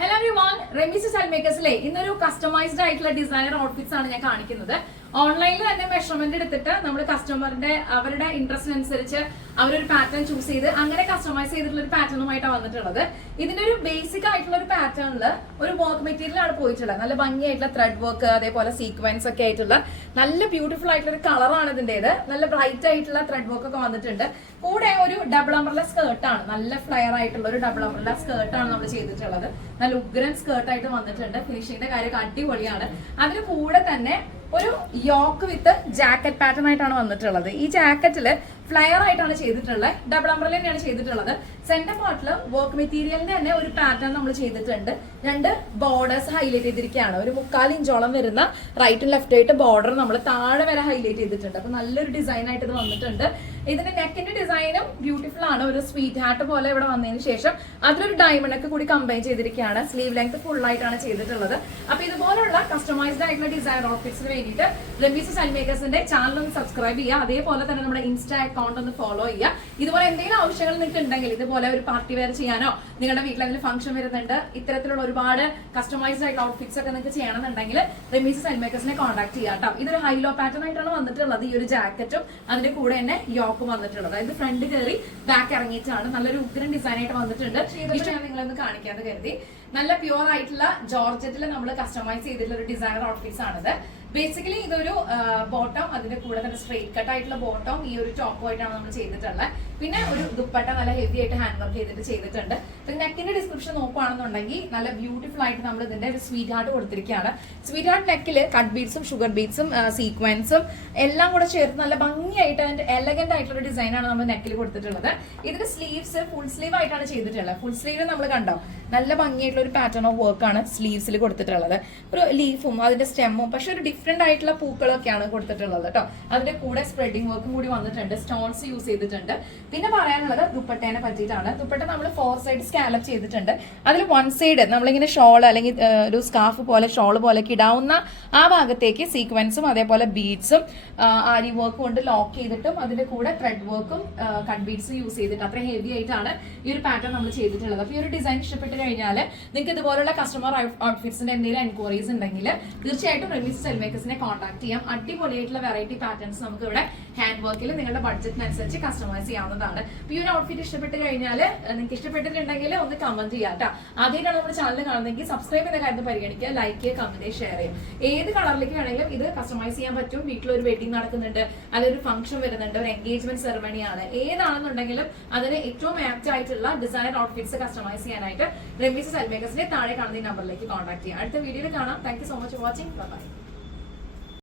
Hello everyone, Remy's Style Makersle. ഇന്നൊരു customised ആയിട്ടുള്ള designer outfits ആണ് ഞാൻ കാണിക്കുന്നത്. ഓൺലൈനിൽ തന്നെ മെഷർമെന്റ് എടുത്തിട്ട് നമ്മൾ കസ്റ്റമറിന്റെ അവരുടെ ഇൻട്രസ്റ്റിനനുസരിച്ച് അവരൊരു പാറ്റേൺ ചൂസ് ചെയ്ത് അങ്ങനെ കസ്റ്റമൈസ് ചെയ്തിട്ടുള്ള ഒരു പാറ്റേണുമായിട്ടാണ് വന്നിട്ടുള്ളത്. ഇതിന്റെ ഒരു ബേസിക് ആയിട്ടുള്ള ഒരു പാറ്റേണിൽ ഒരു വർക്ക് മെറ്റീരിയൽ ആണ് പോയിട്ടുള്ളത്. നല്ല ഭംഗിയായിട്ടുള്ള ത്രെഡ് വർക്ക്, അതേപോലെ സീക്വൻസ് ഒക്കെ ആയിട്ടുള്ള നല്ല ബ്യൂട്ടിഫുൾ ആയിട്ടുള്ള ഒരു കളറാണ് ഇതിന്റേത്. നല്ല ബ്രൈറ്റ് ആയിട്ടുള്ള ത്രെഡ് വർക്ക് ഒക്കെ വന്നിട്ടുണ്ട്. കൂടെ ഒരു ഡബിൾ അംബ്രല്ല സ്കേർട്ടാണ്, നല്ല ഫ്ലെയർ ആയിട്ടുള്ള ഒരു ഡബിൾ അംബ്രല്ല സ്കേർട്ടാണ് നമ്മൾ ചെയ്തിട്ടുള്ളത്. നല്ല ഉഗ്രൻ സ്കേർട്ടായിട്ട് വന്നിട്ടുണ്ട്. ഫിനിഷിങ്ങിന്റെ കാര്യമൊക്കെ അടിപൊളിയാണ്. അതിന് കൂടെ തന്നെ ഒരു യോക്ക് വിത്ത് ജാക്കറ്റ് പാറ്റേൺ ആയിട്ടാണ് വന്നിട്ടുള്ളത്. ഈ ജാക്കറ്റില് ഫ്ലയർ ആയിട്ടാണ് ചെയ്തിട്ടുള്ളത്. ഡബിൾ അംബ്രല്ല തന്നെയാണ് ചെയ്തിട്ടുള്ളത്. സെന്റർ പാർട്ടില് വർക്ക് മെറ്റീരിയലിന്റെ തന്നെ ഒരു പാറ്റേൺ നമ്മൾ ചെയ്തിട്ടുണ്ട്. രണ്ട് ബോർഡേഴ്സ് ഹൈലൈറ്റ് ചെയ്തിരിക്കുകയാണ്. ഒരു 3/4 ഇഞ്ചോളം വരുന്ന റൈറ്റും ലെഫ്റ്റ് ആയിട്ട് ബോർഡർ നമ്മൾ താഴെ വരെ ഹൈലൈറ്റ് ചെയ്തിട്ടുണ്ട്. അപ്പൊ നല്ലൊരു ഡിസൈൻ ആയിട്ട് ഇത് വന്നിട്ടുണ്ട്. ഇതിന്റെ നെക്കിന്റെ ഡിസൈനും ബ്യൂട്ടിഫുൾ ആണ്. ഒരു സ്വീറ്റ് ഹാർട്ട് പോലെ ഇവിടെ വന്നതിന് ശേഷം അതിലൊരു ഡയമണ്ട് ഒക്കെ കൂടി കമ്പൈൻ ചെയ്തിരിക്കുകയാണ്. സ്ലീവ് ലെങ്ത് ഫുൾ ആയിട്ടാണ് ചെയ്തിട്ടുള്ളത്. അപ്പൊ ഇതുപോലുള്ള കസ്റ്റമൈസ്ഡ് ആയിട്ടുള്ള ഡിസൈൻ ഔട്ട്ഫിറ്റ്സിന് വേണ്ടിയിട്ട് റമീസ് സ്റ്റൈൽ മേക്കേഴ്സിന്റെ ചാനൽ ഒന്ന് സബ്സ്ക്രൈബ് ചെയ്യുക. അതേപോലെ തന്നെ നമ്മുടെ ഇൻസ്റ്റാ അക്കൗണ്ട് ഒന്ന് ഫോളോ ചെയ്യുക. ഇതുപോലെ എന്തെങ്കിലും ആവശ്യങ്ങൾ നിങ്ങൾക്ക് ഉണ്ടെങ്കിൽ, ഇതുപോലെ ഒരു പാർട്ടി വെയർ ചെയ്യാനോ നിങ്ങളുടെ വീട്ടിൽ എന്തെങ്കിലും ഫംഗ്ഷൻ വരുന്നുണ്ട്, ഇത്തരത്തിലുള്ള ഒരുപാട് കസ്റ്റമൈസ്ഡ് ആയിട്ടുള്ള ഔട്ട്ഫിറ്റ്സ് ഒക്കെ നിങ്ങൾക്ക് ചെയ്യണമെന്നുണ്ടെങ്കിൽ റമീസ് സ്റ്റൈൽ മേക്കേഴ്സിനെ കോൺടാക്ട് ചെയ്യാം കേട്ടോ. ഇതൊരു ഹൈലോ പാറ്റേൺ ആയിട്ടാണ് വന്നിട്ടുള്ളത്. ഈ ഒരു ജാക്കറ്റും അതിന്റെ കൂടെ തന്നെ യോക്കും വന്നിട്ടുള്ളത്. അതായത് ഫ്രണ്ട് കയറി ബാക്ക് ഇറങ്ങിയിട്ടാണ്. നല്ലൊരു ഉഗ്രൻ ഡിസൈൻ ആയിട്ട് വന്നിട്ടുണ്ട്. ഞാൻ നിങ്ങളൊന്ന് കാണിക്കാതെ കരുതി. നല്ല പ്യുവർ ആയിട്ടുള്ള ജോർജറ്റിൽ നമ്മൾ കസ്റ്റമൈസ് ചെയ്തിട്ടുള്ള ഒരു ഡിസൈനർ ഔട്ട്ഫിറ്റ്സ് ആണിത്. ബേസിക്കലി ഇതൊരു ബോട്ടം, അതിന്റെ കൂടെ തന്നെ സ്ട്രെയിറ്റ് കട്ട് ആയിട്ടുള്ള ബോട്ടം, ഈ ഒരു ടോപ്പും ആയിട്ടാണ് നമ്മൾ ചെയ്തിട്ടുള്ളത്. പിന്നെ ഒരു ദുപ്പട്ട നല്ല ഹെവി ആയിട്ട് ഹാൻഡ് വർക്ക് ചെയ്തിട്ടുണ്ട്. നെക്കിന്റെ ഡിസ്ക്രിപ്ഷൻ നോക്കുകയാണെന്നുണ്ടെങ്കിൽ നല്ല ബ്യൂട്ടിഫുൾ ആയിട്ട് നമ്മൾ ഇതിന്റെ ഒരു സ്വീറ്റ് ഹാർട്ട് കൊടുത്തിരിക്കുകയാണ്. സ്വീറ്റ് ഹാർട്ട് നെക്കില് കട്ട് ബീഡ്സും ഷുഗർ ബീഡ്സും സീക്വൻസും എല്ലാം കൂടെ ചേർത്ത് നല്ല ഭംഗിയായിട്ട് അതിന്റെ എലഗന്റ് ആയിട്ടുള്ള ഡിസൈനാണ് നമ്മൾ നെക്കിൽ കൊടുത്തിട്ടുള്ളത്. ഇതിന്റെ സ്ലീവ്സ് ഫുൾ സ്ലീവ് ആയിട്ടാണ് ചെയ്തിട്ടുള്ളത്. ഫുൾ സ്ലീവ് നമ്മൾ കണ്ടോ, നല്ല ഭംഗിയായിട്ടുള്ള ഒരു പാറ്റേൺ ഓഫ് വർക്ക് ആണ് സ്ലീവ്സിൽ കൊടുത്തിട്ടുള്ളത്. ഒരു ലീഫും അതിന്റെ സ്റ്റെമ്മും, പക്ഷെ ഒരു ഡിഫറെന്റ് ആയിട്ടുള്ള പൂക്കളൊക്കെയാണ് കൊടുത്തിട്ടുള്ളത് കേട്ടോ. അതിന്റെ കൂടെ സ്പ്രെഡിംഗ് വർക്കും കൂടി വന്നിട്ടുണ്ട്. സ്റ്റോൺസ് യൂസ് ചെയ്തിട്ടുണ്ട്. പിന്നെ പറയാനുള്ളത് ദുപ്പട്ടേനെ പറ്റിയിട്ടാണ്. ദുപ്പട്ട നമ്മൾ 4 സൈഡ് സ്കാലപ്പ് ചെയ്തിട്ടുണ്ട്. അതിൽ 1 സൈഡ് നമ്മളിങ്ങനെ ഷോൾ അല്ലെങ്കിൽ ഒരു സ്കാർഫ് പോലെ ഷോൾ പോലെ ഇടാവുന്ന ആ ഭാഗത്തേക്ക് സീക്വൻസും അതേപോലെ ബീഡ്സും ആരി വർക്കും കൊണ്ട് ലോക്ക് ചെയ്തിട്ടും അതിന്റെ കൂടെ ത്രെഡ് വർക്കും കട്ട് ബീഡ്സും യൂസ് ചെയ്തിട്ട് അത്ര ഹെവി ആയിട്ടാണ് ഈ ഒരു പാറ്റേൺ നമ്മൾ ചെയ്തിട്ടുള്ളത്. അപ്പൊ ഈ ഒരു ഡിസൈൻ ഇഷ്ടപ്പെട്ട് കഴിഞ്ഞാൽ നിങ്ങൾക്ക് ഇതുപോലുള്ള കസ്റ്റമർ ഔട്ട്ഫിറ്റ്സിന്റെ എന്തെങ്കിലും എൻക്വയറീസ് ഉണ്ടെങ്കിൽ തീർച്ചയായിട്ടും റമീസ് സ്റ്റൈൽ മേക്കേഴ്സിനെ കോൺടാക്ട് ചെയ്യാം. അടിപൊളിയായിട്ടുള്ള വെറൈറ്റി പാറ്റേൺസ് നമുക്ക് ഇവിടെ ഹാൻഡ് വർക്കിൽ നിങ്ങളുടെ ബഡ്ജറ്റിനനുസരിച്ച് കസ്റ്റമൈസ് ചെയ്യാവുന്നതാണ്. ഈ ഒരു ഔട്ട്ഫിറ്റ് ഇഷ്ടപ്പെട്ട് കഴിഞ്ഞാൽ, നിങ്ങൾക്ക് ഇഷ്ടപ്പെട്ടിട്ടുണ്ടെങ്കിൽ ഒന്ന് കമന്റ് ചെയ്യാം കേട്ടോ. ആദ്യമായിട്ടാണ് നമ്മുടെ ചാനൽ കാണുന്നതെങ്കിൽ സബ്സ്ക്രൈബ് ചെയ്യുന്ന കാര്യം പരിഗണിക്കുക, ലൈക്ക് ചെയ്യുക, കമന്റ് ഷെയർ ചെയ്യും. ഏത് കളറിലേക്ക് വേണമെങ്കിലും ഇത് കസ്റ്റമൈസ് ചെയ്യാൻ പറ്റും. വീട്ടിലൊരു വെഡിങ് നടക്കുന്നുണ്ട്, അല്ലെങ്കിൽ ഒരു ഫംഗ്ഷൻ വരുന്നുണ്ട്, ഒരു എൻഗേജ്മെന്റ് സെറമണിയാണ്, ഏതാണെന്നുണ്ടെങ്കിലും അതിന് ഏറ്റവും ആപ്റ്റ് ആയിട്ടുള്ള ഡിസൈനർ ഔട്ട്ഫിറ്റ്സ് കസ്റ്റമൈസ് ചെയ്യാനായിട്ട് റമീസ് സ്റ്റൈൽ മേക്കേഴ്സിന്റെ താഴെ കാണുന്ന ഈ നമ്പറിലേക്ക് കോൺടാക്ട് ചെയ്യാം. അടുത്ത വീഡിയോയിൽ കാണാം. Thank you so much for watching. By.